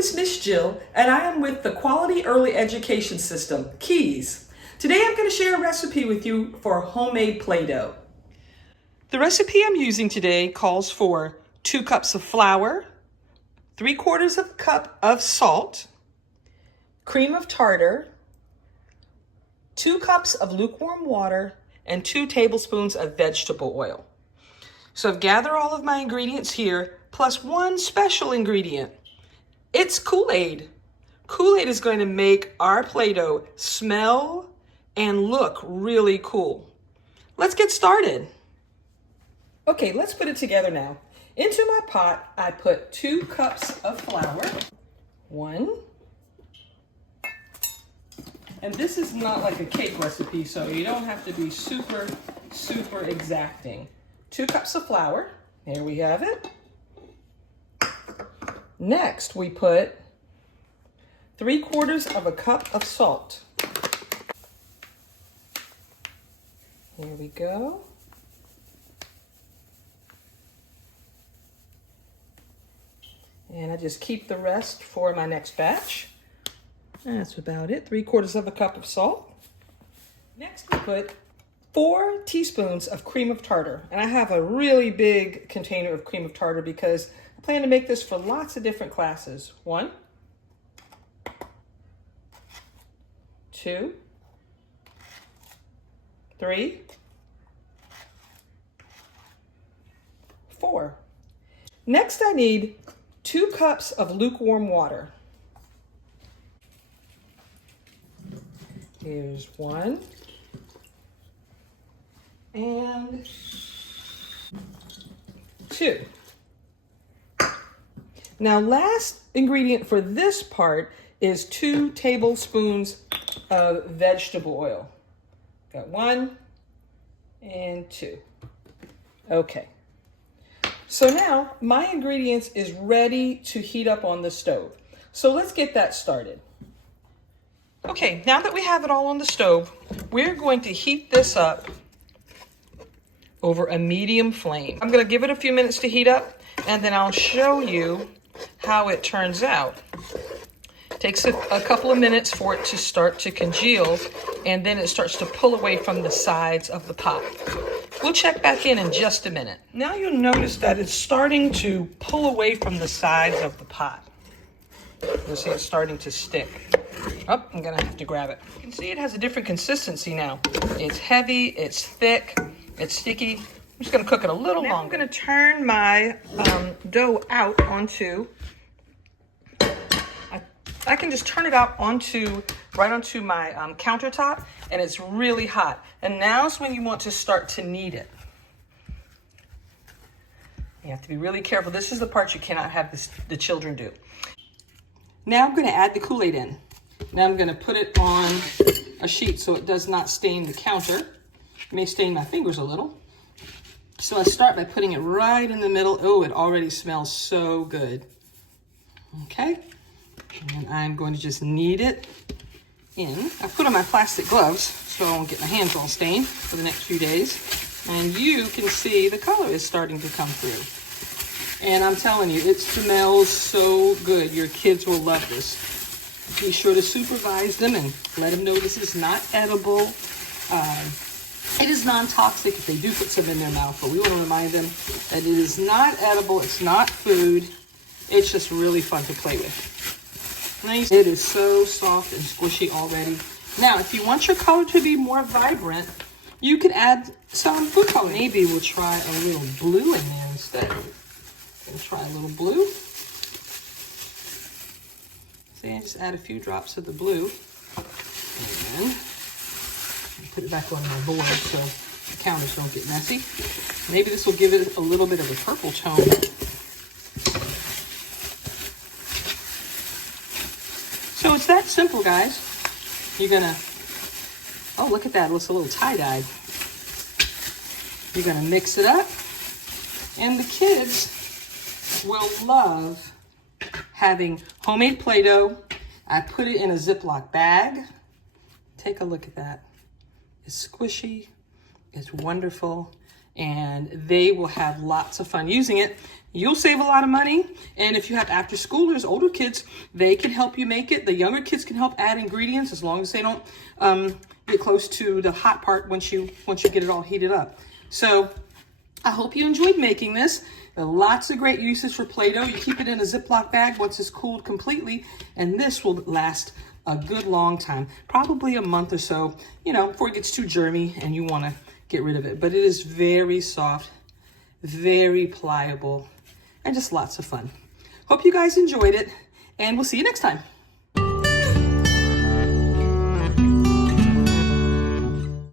is Miss Jill, and I am with the Quality Early Education System, KEYS. Today I'm going to share a recipe with you for homemade Play-Doh. The recipe I'm using today calls for 2 cups of flour, 3/4 of a cup of salt, cream of tartar, 2 cups of lukewarm water, and 2 tablespoons of vegetable oil. So I've gathered all of my ingredients here, plus one special ingredient. It's Kool-Aid. Kool-Aid is going to make our Play-Doh smell and look really cool. Let's get started. Okay, let's put it together now. Into my pot, I put 2 cups of flour. 1. And this is not like a cake recipe, so you don't have to be super exacting. 2 cups of flour. There we have it. Next, we put 3/4 of a cup of salt. Here we go. And I just keep the rest for my next batch. That's about it. 3/4 of a cup of salt. Next, we put 4 teaspoons of cream of tartar. And I have a really big container of cream of tartar because I plan to make this for lots of different classes. 1, 2, 3, 4. Next, I need 2 cups of lukewarm water. Here's 1 and 2. Now, last ingredient for this part is 2 tablespoons of vegetable oil. Got 1 and 2. Okay. So now my ingredients is ready to heat up on the stove. So let's get that started. Okay, now that we have it all on the stove, we're going to heat this up over a medium flame. I'm going to give it a few minutes to heat up, and then I'll show you how it turns out. It takes a couple of minutes for it to start to congeal, and then it starts to pull away from the sides of the pot. We'll check back in just a minute. Now you'll notice that it's starting to pull away from the sides of the pot. You'll see it's starting to stick. Oh, I'm gonna have to grab it. You can see it has a different consistency now. It's heavy, it's thick, it's sticky. I'm just gonna cook it a little longer. I'm gonna turn my dough out onto, I can just turn it out right onto my countertop, and it's really hot. And now's when you want to start to knead it. You have to be really careful. This is the part you cannot have the children do. Now I'm gonna add the Kool-Aid in. Now I'm gonna put it on a sheet so it does not stain the counter. It may stain my fingers a little. So I start by putting it right in the middle. Oh, it already smells so good. Okay, and I'm going to just knead it in. I put on my plastic gloves so I won't get my hands all stained for the next few days. And you can see the color is starting to come through. And I'm telling you, it smells so good. Your kids will love this. Be sure to supervise them and let them know this is not edible. It is non-toxic if they do put some in their mouth, but we want to remind them that it is not edible, it's not food. It's just really fun to play with. Nice. It is so soft and squishy already. Now, if you want your color to be more vibrant, you could add some food color. Maybe we'll try a little blue in there instead. We'll try a little blue. See, I just add a few drops of the blue. And then put it back on my board so the counters don't get messy. Maybe this will give it a little bit of a purple tone. So it's that simple, guys. You're gonna, oh, look at that, it looks a little tie-dyed. You're gonna mix it up, and the kids will love having homemade Play-Doh. I put it in a Ziploc bag. Take a look at that. It's squishy, it's wonderful, and they will have lots of fun using it. You'll save a lot of money, and if you have after schoolers, older kids, they can help you make it. The younger kids can help add ingredients as long as they don't get close to the hot part once you get it all heated up. So I hope you enjoyed making this. There are lots of great uses for Play-Doh. You keep it in a Ziploc bag once it's cooled completely, and this will last a good long time, probably a month or so, you know, before it gets too germy and you want to get rid of it. But it is very soft, very pliable, and just lots of fun. Hope you guys enjoyed it, and we'll see you next time.